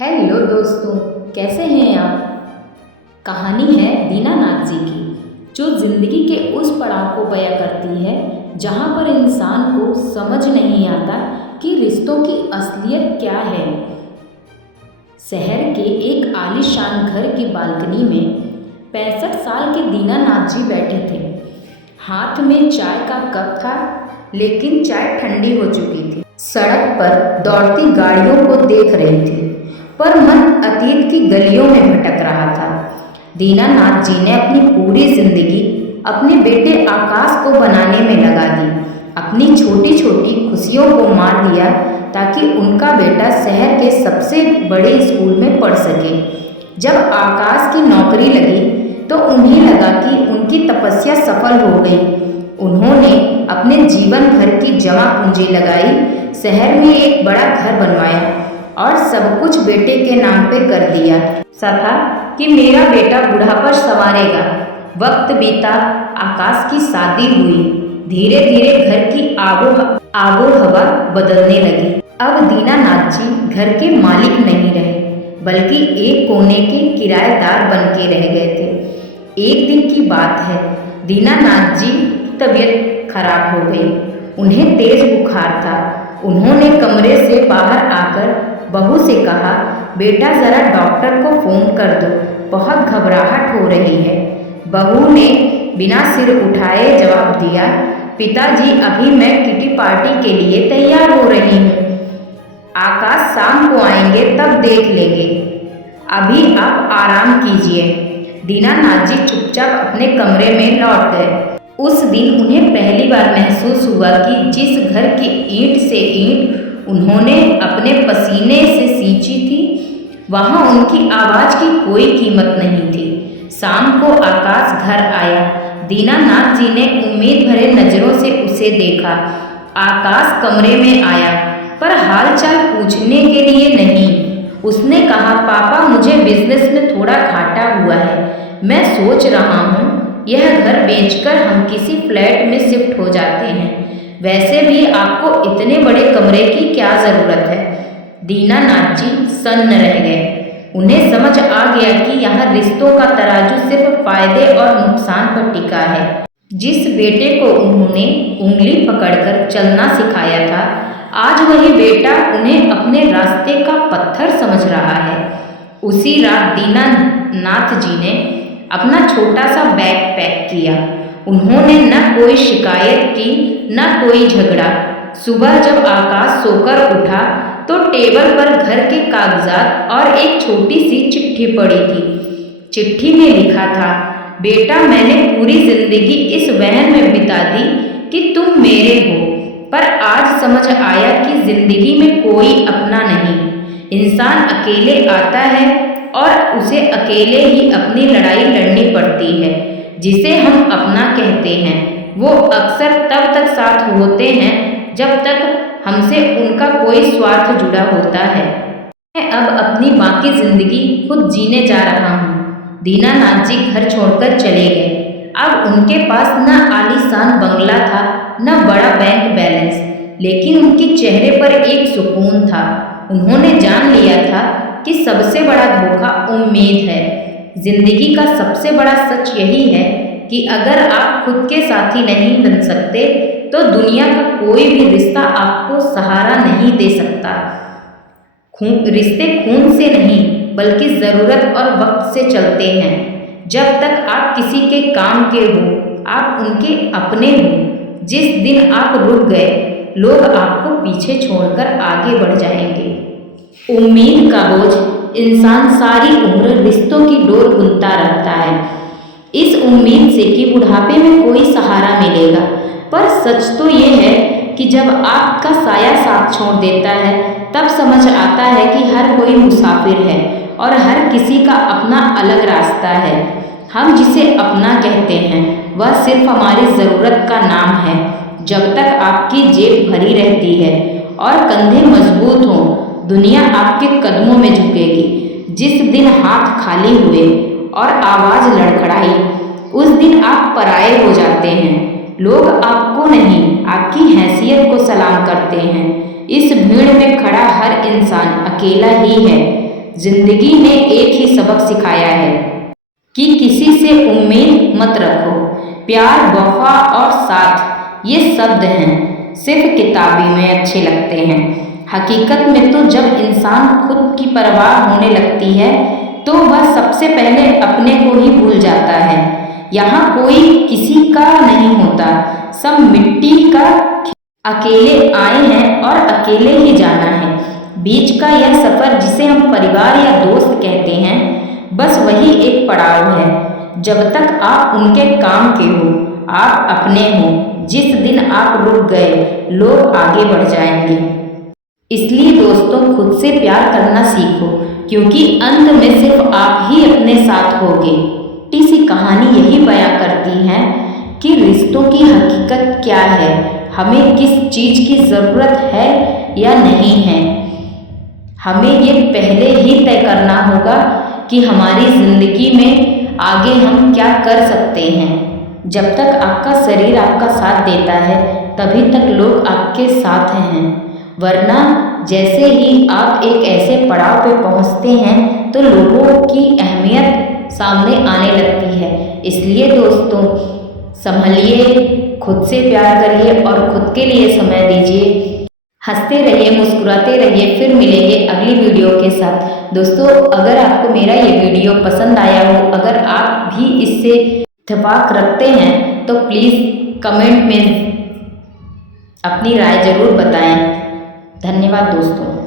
Hello दोस्तों, कैसे हैं आप। कहानी है दीनानाथ जी की, जो ज़िंदगी के उस पड़ाव को बयां करती है जहां पर इंसान को समझ नहीं आता कि रिश्तों की असलियत क्या है। शहर के एक आलीशान घर की बालकनी में 65 साल के दीनानाथ जी बैठे थे। हाथ में चाय का कप था, लेकिन चाय ठंडी हो चुकी थी। सड़क पर दौड़ती गाड़ियों को देख रही थी, पर मन अतीत की गलियों में भटक रहा था। दीनानाथ जी ने अपनी पूरी जिंदगी अपने बेटे आकाश को बनाने में लगा दी। अपनी छोटी छोटी खुशियों को मार दिया ताकि उनका बेटा शहर के सबसे बड़े स्कूल में पढ़ सके। जब आकाश की नौकरी लगी तो उन्हें लगा कि उनकी तपस्या सफल हो गई। उन्होंने अपने जीवन भर की जमा पूंजी लगाई, शहर में एक बड़ा घर बनवाया और सब कुछ बेटे के नाम पे कर दिया। था कि मेरा बेटा बुढ़ापा संवारेगा। वक्त बीता, आकाश की शादी हुई। धीरे धीरे घर की आबो हवा बदलने लगी। अब दीनानाथ जी घर के मालिक नहीं रहे, बल्कि एक कोने के किराएदार बन के रह गए थे। एक दिन की बात है, दीनानाथ जी की तबीयत खराब हो गई। उन्हें तेज बुखार था। उन्होंने कमरे से बाहर आकर बहू से कहा, बेटा जरा डॉक्टर को फोन कर दो, बहुत घबराहट हो रही है। बहू ने बिना सिर उठाए जवाब दिया, पिताजी अभी मैं किटी पार्टी के लिए तैयार हो रही हूँ। आकाश शाम को आएंगे तब देख लेंगे, अभी आप आराम कीजिए। दीनानाथ जी चुपचाप अपने कमरे में लौट गए। उस दिन उन्हें पहली बार महसूस हुआ कि जिस घर की ईंट से ईंट उन्होंने अपने पसीने से सींची थी, वहाँ उनकी आवाज़ की कोई कीमत नहीं थी। शाम को आकाश घर आया। दीनानाथ जी ने उम्मीद भरे नज़रों से उसे देखा। आकाश कमरे में आया, पर हालचाल पूछने के लिए नहीं। उसने कहा, पापा मुझे बिजनेस में थोड़ा घाटा हुआ है। मैं सोच रहा हूँ यह घर बेचकर हम किसी फ्लैट में शिफ्ट हो जाते हैं। वैसे भी आपको इतने बड़े कमरे की क्या ज़रूरत है। दीनानाथ जी सन्न रह गए। उन्हें समझ आ गया कि यहाँ रिश्तों का तराजू सिर्फ फायदे और नुकसान पर टिका है। जिस बेटे को उन्होंने उंगली पकड़कर चलना सिखाया था, आज वही बेटा उन्हें अपने रास्ते का पत्थर समझ रहा है। उसी रात दीनानाथ जी ने अपना छोटा सा बैग पैक किया। उन्होंने न कोई शिकायत की, न कोई झगड़ा। सुबह जब आकाश सोकर उठा तो टेबल पर घर के कागजात और एक छोटी सी चिट्ठी पड़ी थी। चिट्ठी में लिखा था, बेटा मैंने पूरी जिंदगी इस वहन में बिता दी कि तुम मेरे हो, पर आज समझ आया कि जिंदगी में कोई अपना नहीं। इंसान अकेले आता है और उसे अकेले ही अपनी लड़ाई लड़नी पड़ती है। जिसे हम अपना कहते हैं वो अक्सर तब तक साथ होते हैं जब तक हमसे उनका कोई स्वार्थ जुड़ा होता है। मैं अब अपनी बाकी जिंदगी खुद जीने जा रहा हूँ। दीनानाथ जी घर छोड़कर चले गए। अब उनके पास न आलीशान बंगला था, न बड़ा बैंक बैलेंस, लेकिन उनके चेहरे पर एक सुकून था। उन्होंने जान लिया था कि सबसे बड़ा धोखा उम्मीद है। जिंदगी का सबसे बड़ा सच यही है कि अगर आप खुद के साथी नहीं बन सकते तो दुनिया का कोई भी रिश्ता आपको सहारा नहीं दे सकता। रिश्ते खून से नहीं, बल्कि ज़रूरत और वक्त से चलते हैं। जब तक आप किसी के काम के हो, आप उनके अपने हो। जिस दिन आप रुक गए, लोग आपको पीछे छोड़कर आगे बढ़ जाएंगे। उम्मीद का बोझ इंसान सारी उम्र रिश्तों की डोर बुनता रहता है, इस उम्मीद से कि बुढ़ापे में कोई सहारा मिलेगा। पर सच तो ये है कि जब आपका साया साथ छोड़ देता है, तब समझ आता है कि हर कोई मुसाफिर है और हर किसी का अपना अलग रास्ता है। हम जिसे अपना कहते हैं वह सिर्फ हमारी ज़रूरत का नाम है। जब तक आपकी जेब भरी रहती है और कंधे मजबूत हों, दुनिया आपके कदमों में झुकेगी। जिस दिन हाथ खाली हुए और आवाज़ लड़खड़ाई, उस दिन आप पराये हो जाते हैं। लोग आपको नहीं, आपकी हैसियत को सलाम करते हैं। इस भीड़ में खड़ा हर इंसान अकेला ही है। जिंदगी ने एक ही सबक सिखाया है कि किसी से उम्मीद मत रखो। प्यार, वफा और साथ ये शब्द हैं, सिर्फ किताबी में अच्छे लगते हैं। हकीकत में तो जब इंसान खुद की परवाह होने लगती है तो वह सबसे पहले अपने को ही भूल जाता है। यहाँ कोई किसी का नहीं होता, सब मिट्टी का। अकेले आए हैं और अकेले ही जाना है। बीच का यह सफ़र जिसे हम परिवार या दोस्त कहते हैं, बस वही एक पड़ाव है। जब तक आप उनके काम के हो, आप अपने हो। जिस दिन आप रुक गए, लोग आगे बढ़ जाएंगे। इसलिए दोस्तों, खुद से प्यार करना सीखो, क्योंकि अंत में सिर्फ आप ही अपने साथ होगे। छोटी सी कहानी यही बयां करती है कि रिश्तों की हकीकत क्या है, हमें किस चीज़ की ज़रूरत है या नहीं है। हमें ये पहले ही तय करना होगा कि हमारी ज़िंदगी में आगे हम क्या कर सकते हैं। जब तक आपका शरीर आपका साथ देता है, तभी तक लोग आपके साथ हैं, वरना जैसे ही आप एक ऐसे पड़ाव पे पहुंचते हैं तो लोगों की अहमियत सामने आने लगती है। इसलिए दोस्तों, संभलिए, खुद से प्यार करिए और खुद के लिए समय दीजिए। हंसते रहिए, मुस्कुराते रहिए। फिर मिलेंगे अगली वीडियो के साथ। दोस्तों, अगर आपको मेरा ये वीडियो पसंद आया हो, अगर आप भी इससे इत्तेफाक रखते हैं तो प्लीज़ कमेंट में अपनी राय ज़रूर बताएं। धन्यवाद दोस्तों।